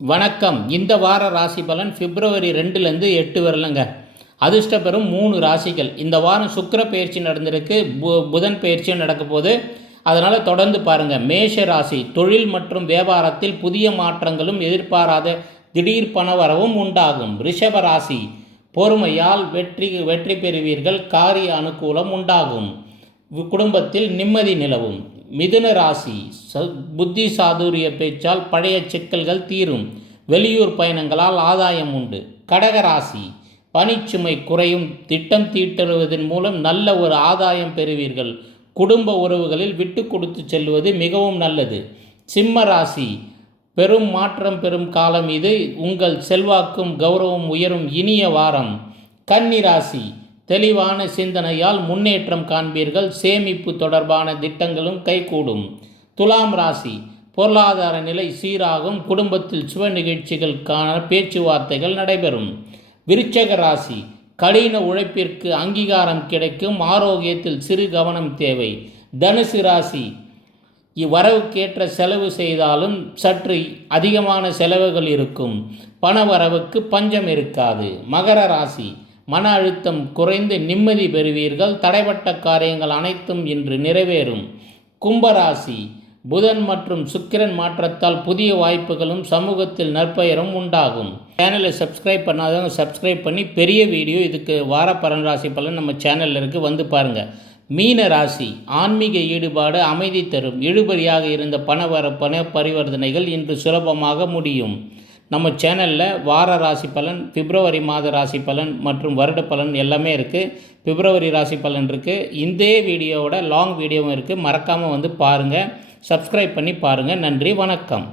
வணக்கம். இந்த வார ராசி பலன் பிப்ரவரி 2லேருந்து 8 வரலங்க. அதிர்ஷ்ட பெறும் 3 ராசிகள். இந்த வாரம் சுக்கிர பயிற்சி நடந்திருக்கு, புதன் பயிற்சியும் நடக்க போகுது. அதனால் தொடர்ந்து பாருங்கள். மேஷ ராசி, தொழில் மற்றும் வியாபாரத்தில் புதிய மாற்றங்களும் எதிர்பாராத திடீர் பணவரவும் உண்டாகும். ரிஷப ராசி, பொறுமையால் வெற்றி பெறுவீர்கள், காரிய அனுகூலம் உண்டாகும், குடும்பத்தில் நிம்மதி நிலவும். மிதுன ராசி, புத்தி சாதுரிய பேச்சால் பழைய சிக்கல்கள் தீரும், வெளியூர் பயணங்களால் ஆதாயம் உண்டு. கடக ராசி, பணிச்சுமை குறையும், திட்டம் தீட்டுவதன் மூலம் நல்ல ஒரு ஆதாயம் பெறுவீர்கள், குடும்ப உறவுகளில் விட்டு கொடுத்து செல்வது மிகவும் நல்லது. சிம்ம ராசி, பெரும் மாற்றம் பெறும் காலம் இது, உங்கள் செல்வாக்கும் கௌரவம் உயரும் இனிய வாரம். கன்னி ராசி, தெளிவான சிந்தனையால் முன்னேற்றம் காண்பீர்கள், சேமிப்பு தொடர்பான திட்டங்களும் கைகூடும். துலாம் ராசி, பொருளாதார நிலை சீராகும், குடும்பத்தில் சுப நிகழ்ச்சிகளுக்கான பேச்சுவார்த்தைகள் நடைபெறும். விருச்சக ராசி, கடின உழைப்பிற்கு அங்கீகாரம் கிடைக்கும், ஆரோக்கியத்தில் சிறு கவனம் தேவை. தனுசு ராசி, இவ்வரவுக்கேற்ற செலவு செய்தாலும் சற்று அதிகமான செலவுகள் இருக்கும், பணவரவுக்கு பஞ்சம் இருக்காது. மகர ராசி, மன அழுத்தம் குறைந்து நிம்மதி பெறுவீர்கள், தடைப்பட்ட காரியங்கள் அனைத்தும் இன்று நிறைவேறும். கும்பராசி, புதன் மற்றும் சுக்கிரன் மாற்றத்தால் புதிய வாய்ப்புகளும் சமூகத்தில் நற்பெயரும் உண்டாகும். சேனலை சப்ஸ்கிரைப் பண்ணாதவங்க சப்ஸ்கிரைப் பண்ணி பெரிய வீடியோ இதுக்கு வார பலன் ராசி பலன் நம்ம சேனலில் இருக்குது, வந்து பாருங்கள். மீன ராசி, ஆன்மீக ஈடுபாடு அமைதி தரும், இழுபறியாக இருந்த பண பரிவர்த்தனைகள் இன்று சுலபமாக முடியும். நம்ம சேனலில் வார ராசி பலன், பிப்ரவரி மாத ராசி பலன் மற்றும் வருட பலன் எல்லாமே இருக்குது. பிப்ரவரி ராசி பலன் இருக்குது, இந்த வீடியோவோட லாங் வீடியோவும் இருக்குது. மறக்காமல் வந்து பாருங்கள், சப்ஸ்கிரைப் பண்ணி பாருங்கள். நன்றி, வணக்கம்.